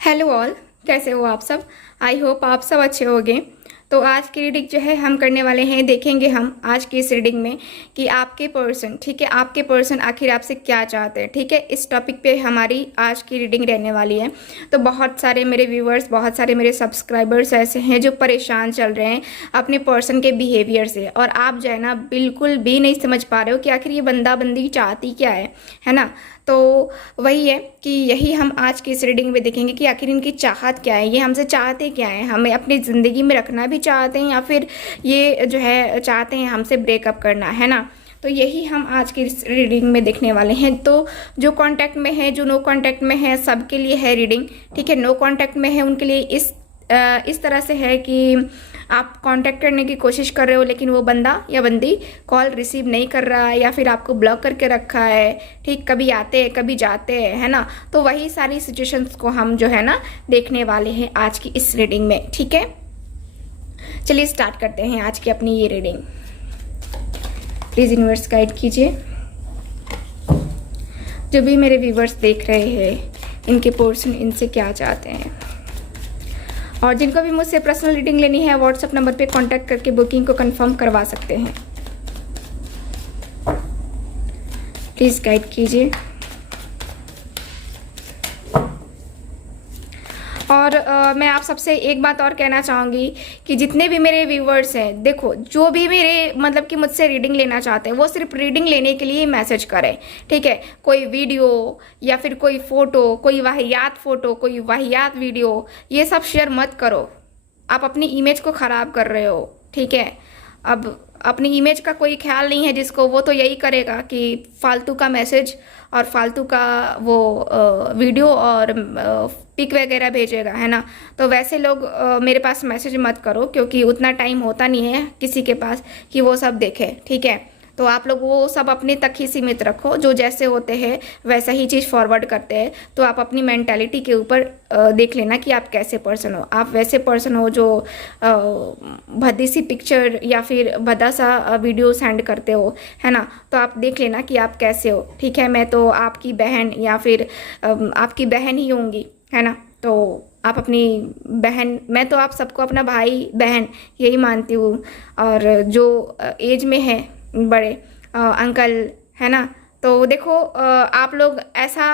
Hello all, कैसे हो आप सब। आई होप आप सब अच्छे होंगे। तो आज की रीडिंग जो है हम करने वाले हैं, देखेंगे हम आज की इस रीडिंग में कि आपके पर्सन, ठीक है, आपके पर्सन आखिर आपसे क्या चाहते हैं। ठीक है, इस टॉपिक पे हमारी आज की रीडिंग रहने वाली है। तो बहुत सारे मेरे व्यूअर्स, बहुत सारे मेरे सब्सक्राइबर्स ऐसे हैं जो परेशान चल रहे हैं अपने पर्सन के बिहेवियर से, और आप जो है ना बिल्कुल भी नहीं समझ पा रहे हो कि आखिर ये बंदा बंदी चाहती क्या है ना। तो वही है कि यही हम आज की इस रीडिंग में देखेंगे कि आखिर इनकी चाहत क्या है, ये हमसे चाहते क्या है, हमें अपनी ज़िंदगी में रखना भी चाहते हैं या फिर ये जो है चाहते हैं हमसे ब्रेकअप करना, है ना। तो यही हम आज की इस रीडिंग में देखने वाले हैं। तो जो कांटेक्ट में है, जो नो कांटेक्ट में है, सबके लिए है रीडिंग। ठीक है, नो कांटेक्ट में है उनके लिए इस तरह से है कि आप कांटेक्ट करने की कोशिश कर रहे हो लेकिन वो बंदा या बंदी कॉल रिसीव नहीं कर रहा है या फिर आपको ब्लॉक करके रखा है। ठीक, कभी आते हैं कभी जाते हैं, है ना। तो वही सारी सिचुएशंस को हम जो है ना देखने वाले हैं आज की इस रीडिंग में। ठीक है, चलिए स्टार्ट करते हैं आज की अपनी ये रीडिंग। प्लीज़ यूनिवर्स गाइड कीजिए। जो भी मेरे व्यूवर्स देख रहे हैं, इनके पर्सन इनसे क्या चाहते हैं, और जिनको भी मुझसे पर्सनल रीडिंग लेनी है व्हाट्सएप नंबर पे कांटेक्ट करके बुकिंग को कंफर्म करवा सकते हैं। प्लीज़ गाइड कीजिए। और मैं आप सबसे एक बात और कहना चाहूँगी कि जितने भी मेरे व्यूवर्स हैं, देखो, जो भी मेरे मतलब कि मुझसे रीडिंग लेना चाहते हैं वो सिर्फ रीडिंग लेने के लिए मैसेज करें। ठीक है, कोई वीडियो या फिर कोई फ़ोटो, कोई वाहियात फ़ोटो, कोई वाहियात वीडियो, ये सब शेयर मत करो। आप अपनी इमेज को ख़राब कर रहे हो। ठीक है, अब अपनी इमेज का कोई ख्याल नहीं है जिसको, वो तो यही करेगा कि फालतू का मैसेज और फालतू का वो वीडियो और पिक वगैरह भेजेगा, है ना। तो वैसे लोग मेरे पास मैसेज मत करो, क्योंकि उतना टाइम होता नहीं है किसी के पास कि वो सब देखे। ठीक है, तो आप लोग वो सब अपने तक ही सीमित रखो। जो जैसे होते हैं वैसा ही चीज़ फॉरवर्ड करते हैं। तो आप अपनी मेंटालिटी के ऊपर देख लेना कि आप कैसे पर्सन हो। आप वैसे पर्सन हो जो भद्दी सी पिक्चर या फिर भद्दा सा वीडियो सेंड करते हो, है ना। तो आप देख लेना कि आप कैसे हो। ठीक है, मैं तो आपकी बहन या फिर आपकी बहन ही होंगी, है ना। तो आप अपनी बहन, मैं तो आप सबको अपना भाई बहन यही मानती हूँ। और जो एज में है बड़े अंकल, है ना। तो देखो, आप लोग ऐसा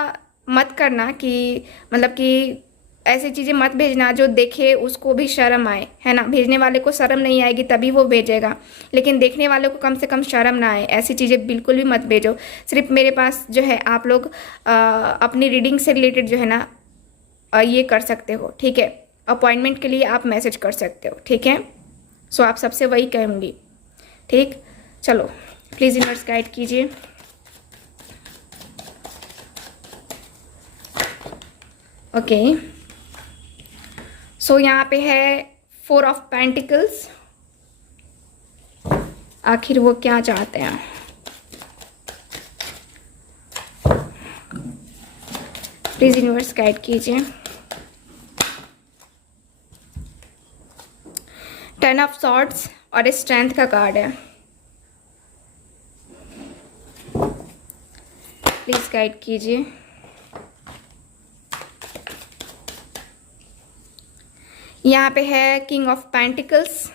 मत करना कि मतलब कि ऐसी चीज़ें मत भेजना जो देखे उसको भी शर्म आए, है ना। भेजने वाले को शर्म नहीं आएगी तभी वो भेजेगा, लेकिन देखने वाले को कम से कम शर्म ना आए। ऐसी चीज़ें बिल्कुल भी मत भेजो। सिर्फ मेरे पास जो है आप लोग अपनी रीडिंग से रिलेटेड जो है ना ये कर सकते हो। ठीक है, अपॉइंटमेंट के लिए आप मैसेज कर सकते हो। ठीक है, सो आप सबसे वही कहूँगी। ठीक, चलो प्लीज़ यूनिवर्स गाइड कीजिए। ओके, सो यहाँ पे है 4 ऑफ पेंटिकल्स। आखिर वो क्या चाहते हैं। प्लीज़ यूनिवर्स गाइड कीजिए। 10 ऑफ सॉर्ड्स और स्ट्रेंथ का कार्ड है। प्लीज़ गाइड कीजिए। यहाँ पे है king of pentacles.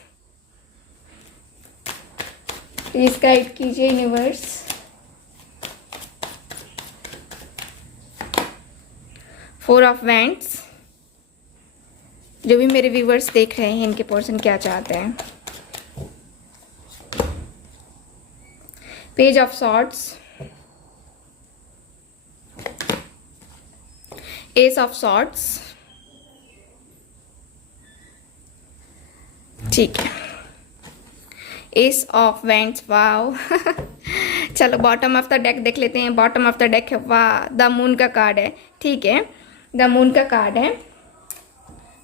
Please guide कीजिए यूनिवर्स। 4 of wands. जो भी मेरे व्यूवर्स देख रहे हैं, इनके पर्सन क्या चाहते हैं। Page of swords, S of swords. ठीक है, एस ऑफ वैंड्स, वाओ। चलो बॉटम ऑफ द डेक देख लेते हैं। बॉटम ऑफ द डेक है, वाह, द मून का कार्ड है। ठीक है, द मून का कार्ड है।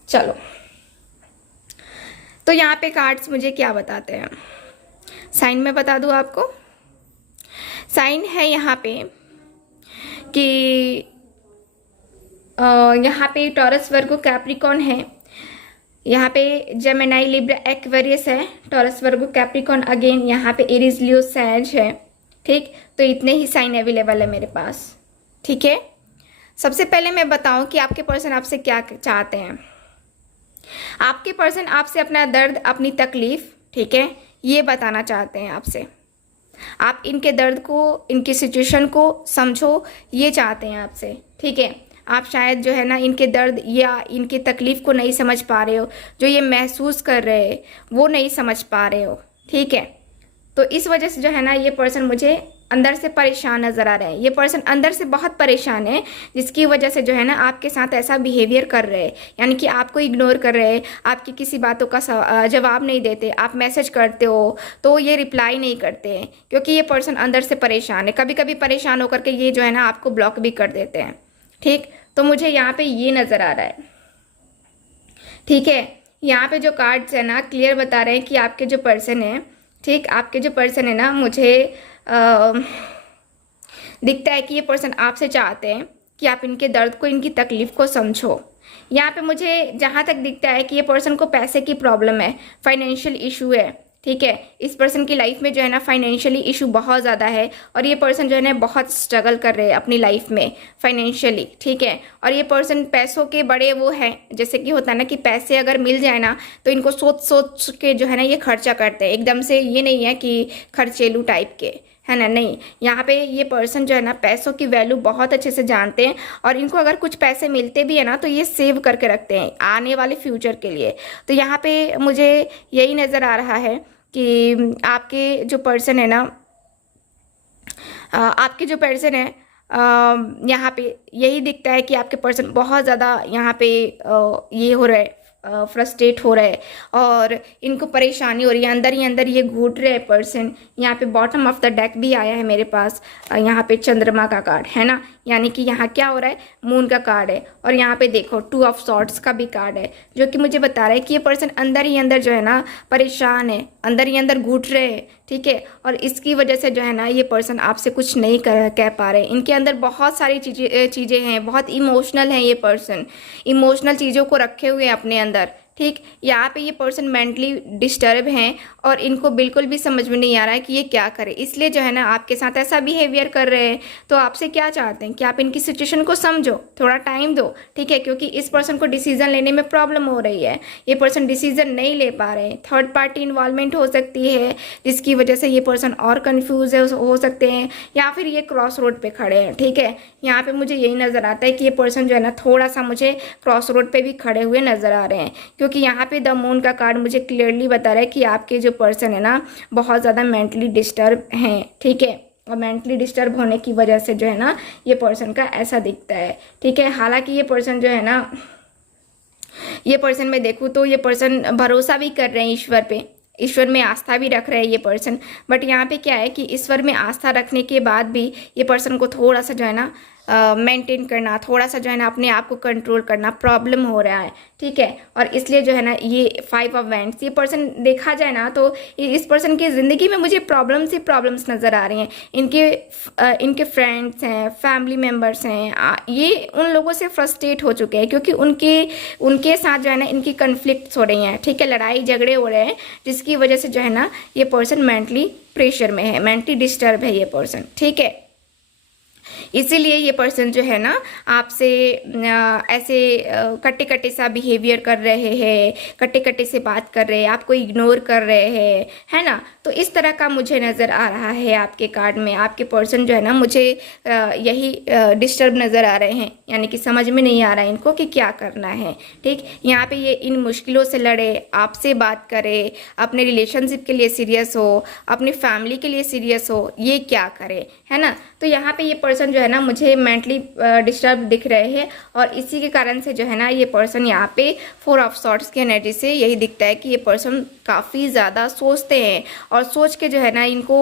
चलो, तो यहाँ पे कार्ड्स मुझे क्या बताते हैं, साइन में बता दूँ आपको। साइन है यहाँ पे कि यहाँ पे टॉरस, वर्गो, कैप्रिकॉर्न है। यहाँ पे जेमिनी, लिब्रा, एक्वेरियस है। टॉरस, वर्गो, कैप्रिकॉर्न, अगेन यहाँ पे एरीज, लियो, सैज है। ठीक, तो इतने ही साइन अवेलेबल है मेरे पास। ठीक है, सबसे पहले मैं बताऊं कि आपके पर्सन आपसे क्या चाहते हैं। आपके पर्सन आपसे अपना दर्द, अपनी तकलीफ, ठीक है, ये बताना चाहते हैं आपसे। आप इनके दर्द को, इनकी सिचुएशन को समझो, ये चाहते हैं आपसे, ठीक है। आप शायद जो है ना इनके दर्द या इनकी तकलीफ़ को नहीं समझ पा रहे हो, जो ये महसूस कर रहे हैं वो नहीं समझ पा रहे हो, ठीक है। तो इस वजह से जो है ना ये पर्सन मुझे अंदर से परेशान नज़र आ रहे हैं। ये पर्सन अंदर से बहुत परेशान है, जिसकी वजह से जो है ना आपके साथ ऐसा बिहेवियर कर रहे हैं, यानी कि आपको इग्नोर कर रहे हैं, आपकी किसी बातों का जवाब नहीं देते। आप मैसेज करते हो तो ये रिप्लाई नहीं करते हैं, क्योंकि ये पर्सन अंदर से परेशान है। कभी कभी परेशान होकर के ये जो है ना आपको ब्लॉक भी कर देते हैं, ठीक। तो मुझे यहाँ पे ये नज़र आ रहा है, ठीक है। यहाँ पे जो कार्ड्स है ना क्लियर बता रहे हैं कि आपके जो पर्सन है, ठीक, आपके जो पर्सन है ना, मुझे दिखता है कि ये पर्सन आपसे चाहते हैं कि आप इनके दर्द को, इनकी तकलीफ़ को समझो। यहाँ पे मुझे जहाँ तक दिखता है कि ये पर्सन को पैसे की प्रॉब्लम है, फाइनेंशियल इशू है, ठीक है। इस पर्सन की लाइफ में जो है ना फाइनेंशियली इशू बहुत ज़्यादा है, और ये पर्सन जो है ना बहुत स्ट्रगल कर रहे हैं अपनी लाइफ में फाइनेंशियली, ठीक है। और ये पर्सन पैसों के बड़े वो हैं, जैसे कि होता है ना कि पैसे अगर मिल जाए ना तो इनको सोच सोच के जो है ना ये खर्चा करते हैं। एकदम से ये नहीं है कि खर्चेलू टाइप के, है ना, नहीं। यहाँ पे ये पर्सन जो है ना पैसों की वैल्यू बहुत अच्छे से जानते हैं, और इनको अगर कुछ पैसे मिलते भी है ना तो ये सेव करके रखते हैं आने वाले फ्यूचर के लिए। तो यहाँ पे मुझे यही नज़र आ रहा है कि आपके जो पर्सन है ना, आपके जो पर्सन है, यहाँ पे यही दिखता है कि आपके पर्सन बहुत ज़्यादा यहाँ पे ये हो रहा है, फ्रस्ट्रेट हो रहे हैं, और इनको परेशानी हो रही है, अंदर ही अंदर ये घूट रहे हैं पर्सन। यहाँ पे बॉटम ऑफ द डेक भी आया है मेरे पास, यहाँ पे चंद्रमा का कार्ड है ना, यानी कि यहाँ क्या हो रहा है, मून का कार्ड है, और यहाँ पे देखो 2 ऑफ सॉर्ड्स का भी कार्ड है, जो कि मुझे बता रहा है कि ये पर्सन अंदर ही अंदर जो है ना परेशान है, अंदर ही अंदर घुट रहे हैं, ठीक है। और इसकी वजह से जो है ना ये पर्सन आपसे कुछ नहीं कह पा रहे। इनके अंदर बहुत सारी चीज़ें हैं, बहुत इमोशनल हैं ये पर्सन, इमोशनल चीज़ों को रखे हुए हैं अपने अंदर, ठीक। यहाँ पे ये पर्सन मेंटली डिस्टर्ब हैं, और इनको बिल्कुल भी समझ में नहीं आ रहा है कि ये क्या करे, इसलिए जो है ना आपके साथ ऐसा बिहेवियर कर रहे हैं। तो आपसे क्या चाहते हैं कि आप इनकी सिचुएशन को समझो, थोड़ा टाइम दो, ठीक है, क्योंकि इस पर्सन को डिसीजन लेने में प्रॉब्लम हो रही है। ये पर्सन डिसीजन नहीं ले पा रहे हैं, थर्ड पार्टी इन्वॉल्वमेंट हो सकती है, जिसकी वजह से ये पर्सन और कन्फ्यूज हो सकते हैं, या फिर ये क्रॉस रोड पे खड़े हैं, ठीक है। यहाँ पे मुझे यही नज़र आता है कि ये पर्सन जो है ना थोड़ा सा मुझे क्रॉस रोड पे भी खड़े हुए नज़र आ रहे हैं, क्योंकि यहाँ पे द मून का कार्ड मुझे क्लियरली बता रहा है कि आपके जो पर्सन है ना बहुत ज़्यादा मेंटली डिस्टर्ब हैं, ठीक है। और मेंटली डिस्टर्ब होने की वजह से जो है ना ये पर्सन का ऐसा दिखता है, ठीक है। हालांकि ये पर्सन जो है ना, ये पर्सन में देखूँ तो ये पर्सन भरोसा भी कर रहे हैं ईश्वर पे, ईश्वर में आस्था भी रख रहे हैं ये पर्सन। बट यहाँ पे क्या है कि ईश्वर में आस्था रखने के बाद भी ये पर्सन को थोड़ा सा जो है ना मेंटेन करना, थोड़ा सा जो है ना अपने आप को कंट्रोल करना प्रॉब्लम हो रहा है, ठीक है। और इसलिए जो है ना ये 5 ऑफ वैंड्स, ये पर्सन देखा जाए ना तो इस पर्सन की ज़िंदगी में मुझे प्रॉब्लम्स ही प्रॉब्लम्स नज़र आ रही हैं। इनके फ्रेंड्स हैं, फैमिली मेम्बर्स हैं, ये उन लोगों से फ्रस्ट्रेट हो चुके हैं, क्योंकि उनके साथ जो है ना इनकी कन्फ्लिक्ट्स हो रही हैं, ठीक है, लड़ाई झगड़े हो रहे हैं, जिसकी वजह से जो है ना ये पर्सन मेंटली प्रेशर में है, मेंटली डिस्टर्ब है ये पर्सन, ठीक है। इसीलिए ये पर्सन जो है ना आपसे ऐसे कट्टे कट्टे सा बिहेवियर कर रहे हैं, कट्टे कट्टे से बात कर रहे हैं, आपको इग्नोर कर रहे हैं, है ना। तो इस तरह का मुझे नज़र आ रहा है आपके कार्ड में। आपके पर्सन जो है ना मुझे यही डिस्टर्ब नज़र आ रहे हैं, यानी कि समझ में नहीं आ रहा है इनको कि क्या करना है, ठीक। यहाँ पे ये इन मुश्किलों से लड़े, आपसे बात करे, अपने रिलेशनशिप के लिए सीरियस हो, अपनी फैमिली के लिए सीरियस हो, ये क्या करे, है ना। तो यहाँ पे ये पर्सन जो है ना मुझे मेंटली डिस्टर्ब दिख रहे हैं, और इसी के कारण से जो है ना ये पर्सन यहाँ पे 4 ऑफ सॉर्ड्स की एनर्जी से यही दिखता है कि ये पर्सन काफ़ी ज़्यादा सोचते हैं, और सोच के जो है ना इनको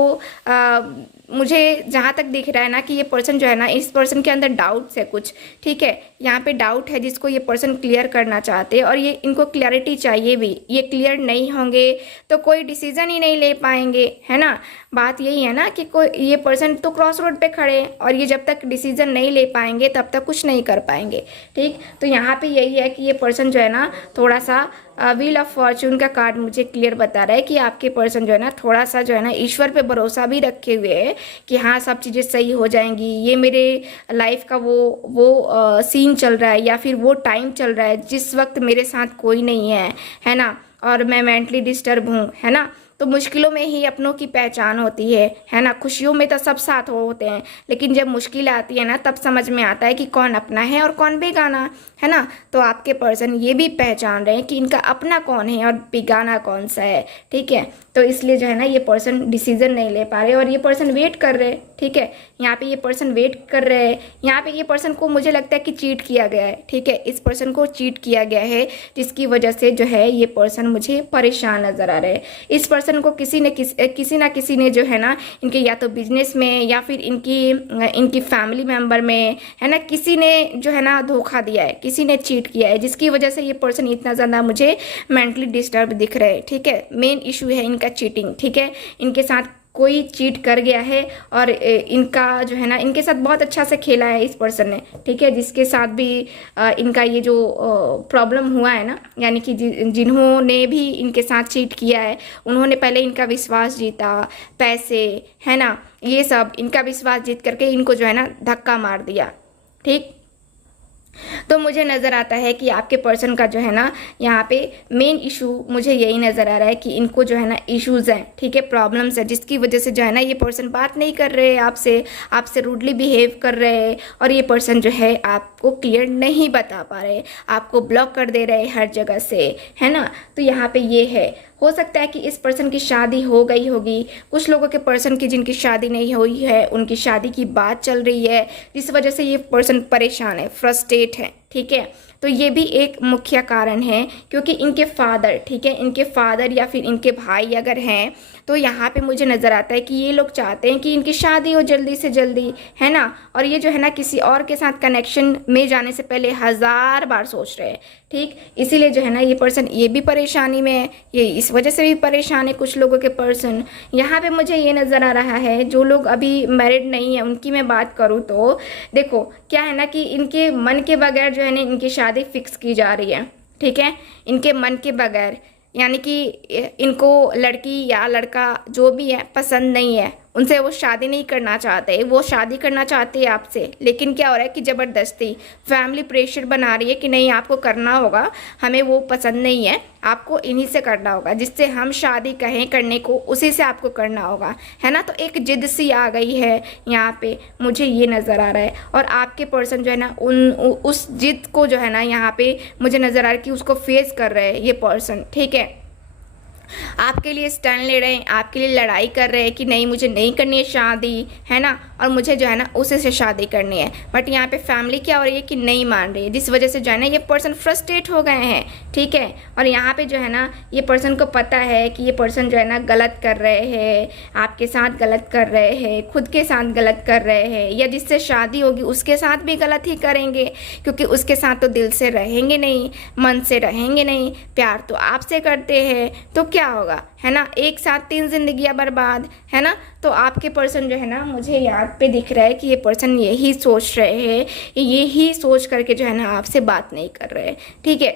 मुझे जहाँ तक दिख रहा है ना कि ये पर्सन जो है ना, इस पर्सन के अंदर डाउट्स है कुछ, ठीक है। यहाँ पे डाउट है जिसको ये पर्सन क्लियर करना चाहते हैं, और ये इनको क्लैरिटी चाहिए भी। ये क्लियर नहीं होंगे तो कोई डिसीजन ही नहीं ले पाएंगे, है ना। बात यही है ना कि कोई ये पर्सन तो क्रॉस रोड पे खड़े हैं, और ये जब तक डिसीजन नहीं ले पाएंगे तब तक कुछ नहीं कर पाएंगे, ठीक। तो यहाँ पे यही है कि ये पर्सन जो है ना थोड़ा सा व्हील ऑफ फॉर्चून का कार्ड मुझे क्लियर बता रहा है कि आपके पर्सन जो है ना थोड़ा सा जो है ना ईश्वर पे भरोसा भी रखे हुए है कि हाँ सब चीज़ें सही हो जाएंगी। ये मेरे लाइफ का वो सीन चल रहा है या फिर वो टाइम चल रहा है जिस वक्त मेरे साथ कोई नहीं है ना, और मैं मेंटली डिस्टर्ब हूँ, है ना। तो मुश्किलों में ही अपनों की पहचान होती है ना। खुशियों में तो सब साथ होते हैं, लेकिन जब मुश्किल आती है ना तब समझ में आता है कि कौन अपना है और कौन बेगाना, है ना। तो आपके पर्सन ये भी पहचान रहे हैं कि इनका अपना कौन है और बेगाना कौन सा है, ठीक है। तो इसलिए जो है ना ये पर्सन डिसीजन नहीं ले पा रहे और ये पर्सन वेट कर रहे हैं, ठीक है। यहाँ पे ये पर्सन वेट कर रहे हैं। यहाँ पे ये पर्सन को मुझे लगता है कि चीट किया गया है, ठीक है। इस पर्सन को चीट किया गया है जिसकी वजह से जो है ये पर्सन मुझे परेशान नजर आ रहे हैं। इस पर्सन को किसी ना किसी ने जो है ना इनके या तो बिजनेस में या फिर इनकी फैमिली मेंबर में, है ना, किसी ने जो है ना धोखा दिया है, किसी ने चीट किया है, जिसकी वजह से ये पर्सन इतना ज़्यादा मुझे मेंटली डिस्टर्ब दिख रहे हैं, ठीक है। मेन इशू है इनका चीटिंग, ठीक है। इनके साथ कोई चीट कर गया है और इनका जो है ना इनके साथ बहुत अच्छा से खेला है इस पर्सन ने, ठीक है। जिसके साथ भी इनका ये जो प्रॉब्लम हुआ है ना, यानी कि जिन्होंने भी इनके साथ चीट किया है उन्होंने पहले इनका विश्वास जीता, पैसे, है ना, ये सब इनका विश्वास जीत करके इनको जो है ना धक्का मार दिया, ठीक। तो मुझे नज़र आता है कि आपके पर्सन का जो है ना यहाँ पे मेन इशू मुझे यही नज़र आ रहा है कि इनको जो है ना इश्यूज़ हैं, ठीक है, प्रॉब्लम्स है, जिसकी वजह से जो है ना ये पर्सन बात नहीं कर रहे हैं आपसे रूडली बिहेव कर रहे हैं और ये पर्सन जो है आपको क्लियर नहीं बता पा रहे, आपको ब्लॉक कर दे रहे हैं हर जगह से, है ना। तो यहाँ पे ये है, हो सकता है कि इस पर्सन की शादी हो गई होगी, कुछ लोगों के पर्सन की जिनकी शादी नहीं हुई है उनकी शादी की बात चल रही है, जिस वजह से ये पर्सन परेशान है, फ्रस्ट्रेट है, ठीक है। तो ये भी एक मुख्य कारण है क्योंकि इनके फादर, ठीक है, इनके फादर या फिर इनके भाई अगर हैं तो यहाँ पे मुझे नज़र आता है कि ये लोग चाहते हैं कि इनकी शादी हो जल्दी से जल्दी, है ना। और ये जो है ना किसी और के साथ कनेक्शन में जाने से पहले 1000 बार सोच रहे हैं, ठीक। इसीलिए जो है ना ये पर्सन ये भी परेशानी में है, ये इस वजह से भी परेशान है कुछ लोगों के पर्सन। यहाँ पे मुझे ये नज़र आ रहा है जो लोग अभी मैरिड नहीं है उनकी मैं बात करूँ तो देखो क्या है ना कि इनके मन के बगैर जो है ना इनकी शादी फिक्स की जा रही है, ठीक है। इनके मन के बगैर, यानी कि इनको लड़की या लड़का जो भी है पसंद नहीं है, उनसे वो शादी नहीं करना चाहते, वो शादी करना चाहते हैं आपसे, लेकिन क्या हो रहा है कि ज़बरदस्ती फैमिली प्रेशर बना रही है कि नहीं आपको करना होगा, हमें वो पसंद नहीं है, आपको इन्हीं से करना होगा, जिससे हम शादी कहें करने को उसी से आपको करना होगा, है ना। तो एक जिद सी आ गई है यहाँ पे, मुझे ये नज़र आ रहा है। और आपके पर्सन जो है ना उस जिद को जो है ना यहाँ पे मुझे नज़र आ रहा है कि उसको फेस कर रहे हैं ये पर्सन, ठीक है। आपके लिए स्टैंड ले रहे हैं, आपके लिए लड़ाई कर रहे हैं कि नहीं मुझे नहीं करनी है शादी, है ना, और मुझे जो है ना उसी से शादी करनी है। बट यहाँ पे फैमिली क्या हो रही है कि नहीं मान रही है, जिस वजह से जो है ना ये पर्सन फ्रस्ट्रेट हो गए हैं, ठीक है। और यहाँ पे जो है ना ये पर्सन को पता है कि ये पर्सन जो है ना गलत कर रहे हैं, आपके साथ गलत कर रहे हैं, खुद के साथ गलत कर रहे हैं, या जिससे शादी होगी उसके साथ भी गलत ही करेंगे, क्योंकि उसके साथ तो दिल से रहेंगे नहीं, मन से रहेंगे नहीं, प्यार तो आपसे करते हैं, तो क्या होगा, है ना, एक साथ 3 जिंदगियां बर्बाद, है ना। तो आपके पर्सन जो है ना मुझे यहाँ पे दिख रहा है कि ये पर्सन यही सोच रहे हैं, यही सोच करके जो है ना आपसे बात नहीं कर रहे हैं, ठीक है।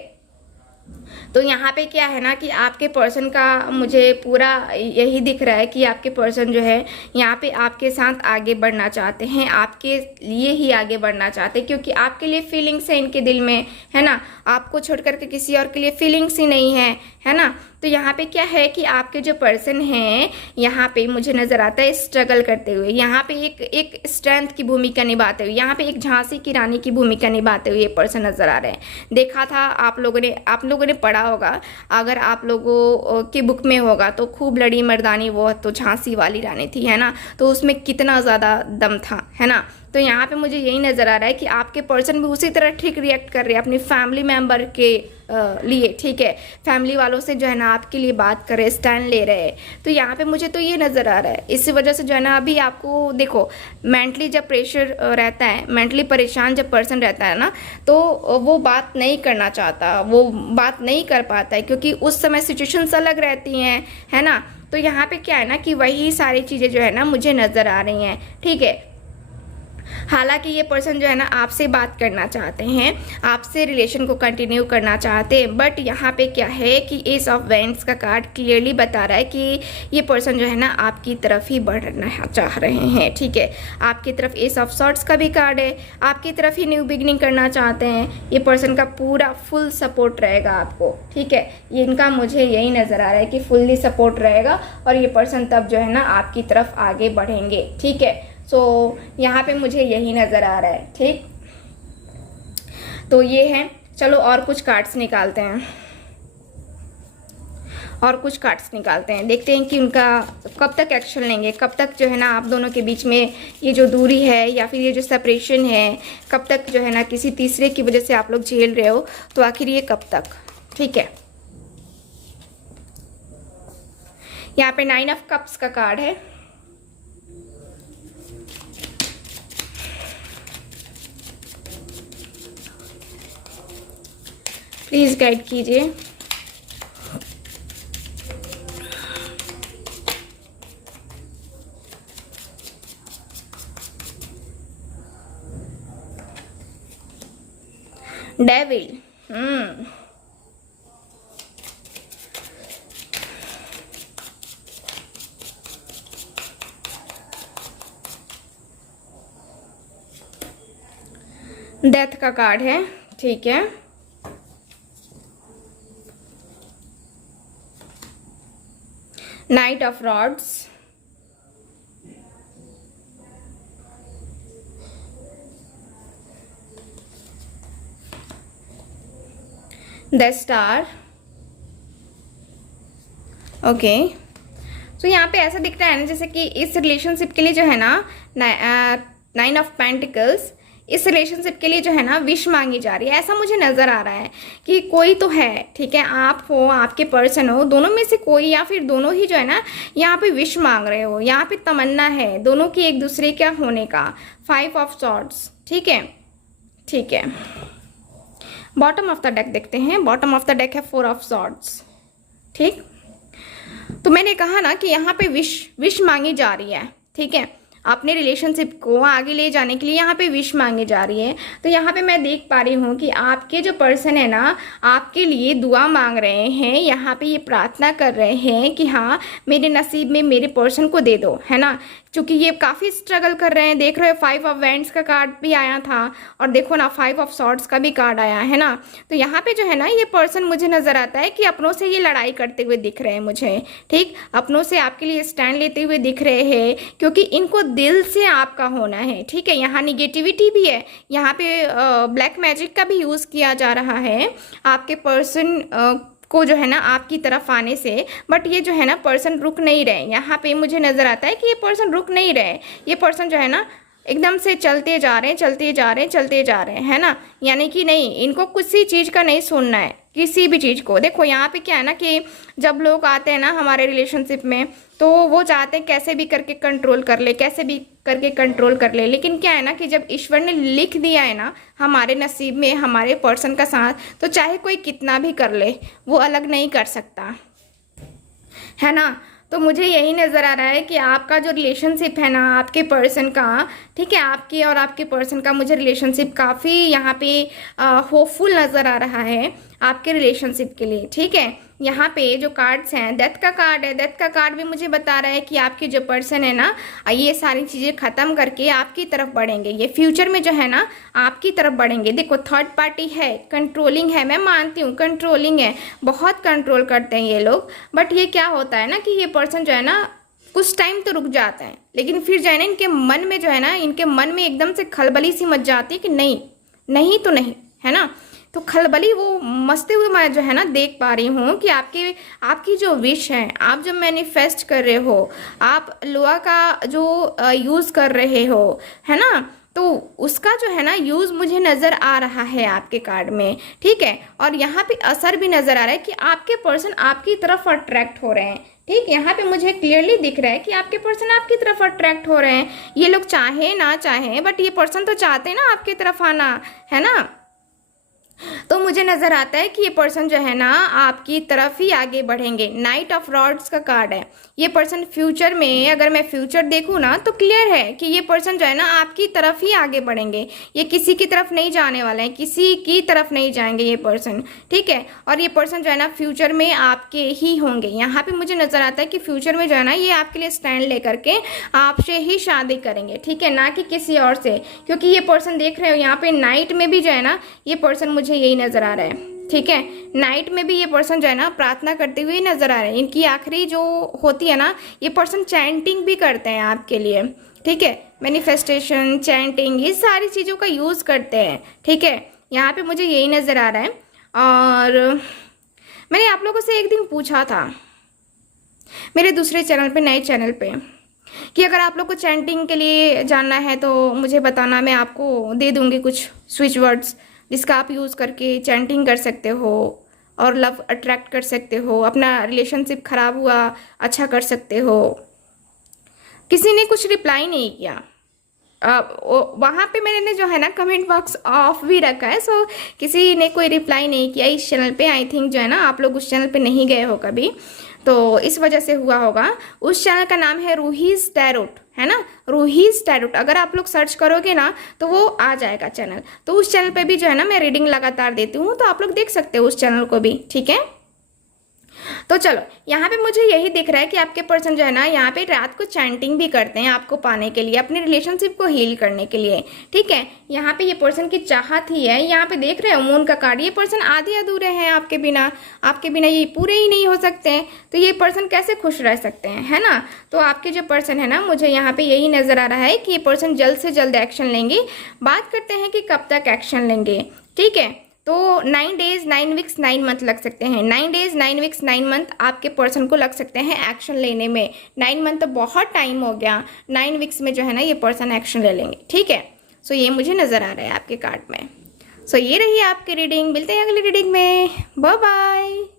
तो यहाँ पे क्या है ना कि आपके पर्सन का मुझे पूरा यही दिख रहा है कि आपके पर्सन जो है यहाँ पे आपके साथ आगे बढ़ना चाहते हैं, आपके लिए ही आगे बढ़ना चाहते हैं, क्योंकि आपके लिए फीलिंग्स है इनके दिल में, है ना। आपको छोड़ करके किसी और के लिए फीलिंग्स ही नहीं है ना। तो यहाँ पे क्या है कि आपके जो पर्सन हैं यहाँ पे मुझे नज़र आता है स्ट्रगल करते हुए, यहाँ पे एक स्ट्रेंथ की भूमिका निभाते हुए, यहाँ पे एक झांसी की रानी की भूमिका निभाते हुए ये पर्सन नज़र आ रहे हैं। देखा था आप लोगों ने पढ़ा होगा, अगर आप लोगों की बुक में होगा तो खूब लड़ी मर्दानी वो तो झांसी वाली रानी थी, है ना। तो उसमें कितना ज़्यादा दम था, है ना। तो यहाँ पे मुझे यही नज़र आ रहा है कि आपके पर्सन भी उसी तरह ठीक रिएक्ट कर रहे हैं अपनी फैमिली मेम्बर के लिए, ठीक है। फैमिली वालों से जो है ना आपके लिए बात कर रहे, स्टैंड ले रहे हैं। तो यहाँ पे मुझे तो ये नज़र आ रहा है, इसी वजह से जो है ना अभी आपको देखो मेंटली जब प्रेशर रहता है, मेंटली परेशान जब पर्सन रहता है ना, तो वो बात नहीं करना चाहता, वो बात नहीं कर पाता है, क्योंकि उस समय सिचुएशंस अलग रहती हैं, है ना। तो यहाँ पे क्या है ना कि वही सारी चीज़ें जो है ना मुझे नज़र आ रही हैं, ठीक है। हालांकि ये पर्सन जो है ना आपसे बात करना चाहते हैं, आपसे रिलेशन को कंटिन्यू करना चाहते हैं, बट यहाँ पे क्या है कि एस ऑफ वेंट्स का कार्ड क्लियरली बता रहा है कि ये पर्सन जो है ना आपकी तरफ ही बढ़ना चाह रहे हैं। ठीक है, आपकी तरफ एस ऑफ सॉर्ट्स का भी कार्ड है, आपकी तरफ ही न्यू बिगनिंग करना चाहते हैं। ये पर्सन का पूरा फुल सपोर्ट रहेगा आपको। ठीक है, ये इनका मुझे यही नज़र आ रहा है कि फुल्ली सपोर्ट रहेगा और ये पर्सन तब जो है ना आपकी तरफ आगे बढ़ेंगे। ठीक है, सो यहाँ पे मुझे यही नज़र आ रहा है। ठीक, तो ये है। चलो और कुछ कार्ड्स निकालते हैं, और कुछ कार्ड्स निकालते हैं, देखते हैं कि उनका कब तक एक्शन लेंगे, कब तक जो है ना आप दोनों के बीच में ये जो दूरी है या फिर ये जो सेपरेशन है, कब तक जो है ना किसी तीसरे की वजह से आप लोग झेल रहे हो, तो आखिर ये कब तक। ठीक है, यहाँ पे 9 ऑफ कप्स का कार्ड है। प्लीज गाइड कीजिए। डेविल, डेथ का कार्ड है। ठीक है, night of rods, the star. Okay, तो यहाँ पे ऐसा दिख रहा है ना जैसे कि इस रिलेशनशिप के लिए जो है ना 9 ऑफ पेंटिकल्स, इस रिलेशनशिप के लिए जो है ना विश मांगी जा रही है। ऐसा मुझे नज़र आ रहा है कि कोई तो है। ठीक है, आप हो, आपके पर्सन हो, दोनों में से कोई या फिर दोनों ही जो है ना यहाँ पे विश मांग रहे हो। यहाँ पे तमन्ना है दोनों की एक दूसरे का होने का। 5 ऑफ सॉर्ड्स। ठीक है, ठीक है। बॉटम ऑफ द डेक देखते हैं। बॉटम ऑफ द डेक है 4 ऑफ सॉर्ड्स। ठीक, तो मैंने कहा ना कि यहाँ पे विश मांगी जा रही है। ठीक है, अपने रिलेशनशिप को आगे ले जाने के लिए यहाँ पे विश मांगी जा रही है। तो यहाँ पे मैं देख पा रही हूँ कि आपके जो पर्सन है ना आपके लिए दुआ मांग रहे हैं। यहाँ पे ये प्रार्थना कर रहे हैं कि हाँ मेरे नसीब में मेरे पर्सन को दे दो, है ना। क्योंकि ये काफ़ी स्ट्रगल कर रहे हैं। देख रहे हो 5 ऑफ वेंट्स का कार्ड भी आया था और देखो ना 5 ऑफ सॉर्ड्स का भी कार्ड आया है ना। तो यहाँ पे जो है ना ये पर्सन मुझे नज़र आता है कि अपनों से ये लड़ाई करते हुए दिख रहे हैं मुझे। ठीक, अपनों से आपके लिए स्टैंड लेते हुए दिख रहे हैं क्योंकि इनको दिल से आपका होना है। ठीक है, यहाँ निगेटिविटी भी है, यहाँ पे ब्लैक मैजिक का भी यूज़ किया जा रहा है आपके पर्सन को जो है ना आपकी तरफ आने से। बट ये जो है ना पर्सन रुक नहीं रहे। यहाँ पे मुझे नज़र आता है कि ये पर्सन रुक नहीं रहे। ये पर्सन जो है ना एकदम से चलते जा रहे हैं, चलते जा रहे हैं, चलते जा रहे हैं, है ना। यानी कि नहीं, इनको किसी चीज़ का नहीं सुनना है, किसी भी चीज़ को। देखो यहाँ पे क्या है ना कि जब लोग आते हैं ना हमारे रिलेशनशिप में तो वो चाहते हैं कैसे भी करके कंट्रोल कर ले, कैसे भी करके कंट्रोल कर ले। लेकिन क्या है ना कि जब ईश्वर ने लिख दिया है ना हमारे नसीब में हमारे पर्सन का साथ, तो चाहे कोई कितना भी कर ले वो अलग नहीं कर सकता, है ना। तो मुझे यही नज़र आ रहा है कि आपका जो रिलेशनशिप है ना आपके पर्सन का, ठीक है, आपकी और आपके पर्सन का मुझे रिलेशनशिप काफ़ी यहाँ पे होपफुल नज़र आ रहा है आपके रिलेशनशिप के लिए। ठीक है, यहाँ पे जो कार्ड्स हैं, डेथ का कार्ड है। डेथ का कार्ड भी मुझे बता रहा है कि आपके जो पर्सन है ना ये सारी चीज़ें ख़त्म करके आपकी तरफ बढ़ेंगे। ये फ्यूचर में जो है ना आपकी तरफ बढ़ेंगे। देखो थर्ड पार्टी है, कंट्रोलिंग है, मैं मानती हूँ कंट्रोलिंग है, बहुत कंट्रोल करते हैं ये लोग। बट ये क्या होता है ना कि ये पर्सन जो है ना कुछ टाइम तो रुक जाते हैं, लेकिन फिर जो है ना इनके मन में जो है ना इनके मन में एकदम से खलबली सी मच जाती है कि नहीं, नहीं तो नहीं, है ना। तो खलबली वो मचते हुए मैं जो है ना देख पा रही हूँ कि आपकी जो विश है, आप जो मैनिफेस्ट कर रहे हो, आप लोहा का जो यूज़ कर रहे हो, है ना, तो उसका जो है ना यूज़ मुझे नज़र आ रहा है आपके कार्ड में। ठीक है, और यहाँ पे असर भी नज़र आ रहा है कि आपके पर्सन आपकी तरफ अट्रैक्ट हो रहे हैं। ठीक, यहाँ पे मुझे क्लियरली दिख रहा है कि आपके पर्सन आपकी तरफ अट्रैक्ट हो रहे हैं। ये लोग चाहे ना चाहे बट ये पर्सन तो चाहते हैं ना आपकी तरफ आना, है ना। तो मुझे नज़र आता है कि ये पर्सन जो है ना आपकी तरफ ही आगे बढ़ेंगे। नाइट ऑफ रॉड्स का कार्ड है। ये पर्सन फ्यूचर में, अगर मैं फ्यूचर देखूँ ना तो क्लियर है कि ये पर्सन जो है ना आपकी तरफ ही आगे बढ़ेंगे। ये किसी की तरफ नहीं जाने वाले हैं, किसी की तरफ नहीं जाएंगे ये पर्सन, ठीक है। और ये पर्सन जो है ना फ्यूचर में आपके ही होंगे। यहाँ पे मुझे नज़र आता है कि फ्यूचर में जो है ना ये आपके लिए स्टैंड लेकर के आपसे ही शादी करेंगे, ठीक है, ना कि किसी और से। क्योंकि ये पर्सन देख रहे हो यहाँ पे नाइट में भी जो है ना ये पर्सन मुझे यही नज़र आ रहा है, ठीक है। नाइट में भी ये पर्सन जो है ना प्रार्थना करते हुए नजर आ रहे हैं। इनकी आखिरी जो होती है ना, ये पर्सन चैंटिंग भी करते हैं आपके लिए, ठीक है। मैनिफेस्टेशन, चैंटिंग, ये सारी चीज़ों का यूज़ करते हैं, ठीक है। यहाँ पे मुझे यही नज़र आ रहा है। और मैंने आप लोगों से एक दिन पूछा था मेरे दूसरे चैनल पे, नए चैनल पे, कि अगर आप लोग को चैंटिंग के लिए जानना है तो मुझे बताना, मैं आपको दे दूँगी कुछ स्विच वर्ड्स जिसका आप यूज़ करके चैंटिंग कर सकते हो और लव अट्रैक्ट कर सकते हो, अपना रिलेशनशिप ख़राब हुआ अच्छा कर सकते हो। किसी ने कुछ रिप्लाई नहीं किया। वहाँ पे मैंने जो है ना कमेंट बॉक्स ऑफ भी रखा है, सो किसी ने कोई रिप्लाई नहीं किया इस चैनल पे। आई थिंक जो है ना आप लोग उस चैनल पे नहीं गए हो कभी, तो इस वजह से हुआ होगा। उस चैनल का नाम है रूहीज टैरोट, है ना, रूहीज टैरोट। अगर आप लोग सर्च करोगे ना तो वो आ जाएगा चैनल। तो उस चैनल पे भी जो है ना मैं रीडिंग लगातार देती हूँ, तो आप लोग देख सकते हो उस चैनल को भी, ठीक है। तो चलो, यहाँ पे मुझे यही दिख रहा है कि आपके पर्सन जो है ना यहाँ पे रात को चैंटिंग भी करते हैं आपको पाने के लिए, अपनी रिलेशनशिप को हील करने के लिए, ठीक है। यहाँ पे ये पर्सन की चाहत ही है। यहाँ पे देख रहे हो मून का कार्ड। ये पर्सन आधे अधूरे हैं आपके बिना ये पूरे ही नहीं हो सकते हैं। तो ये पर्सन कैसे खुश रह सकते हैं, है ना। तो आपके जो पर्सन है ना, मुझे यहाँ पे यही नजर आ रहा है कि ये पर्सन जल्द से जल्द एक्शन लेंगे। बात करते हैं कि कब तक एक्शन लेंगे, ठीक है। तो 9 डेज 9 वीक्स 9 मंथ लग सकते हैं। 9 डेज 9 वीक्स 9 मंथ आपके पर्सन को लग सकते हैं एक्शन लेने में। 9 मंथ तो बहुत टाइम हो गया। 9 वीक्स में जो है ना ये पर्सन एक्शन ले लेंगे, ठीक है। सो ये मुझे नज़र आ रहा है आपके कार्ड में। सो ये रही आपकी रीडिंग। मिलते हैं अगली रीडिंग में। Bye bye.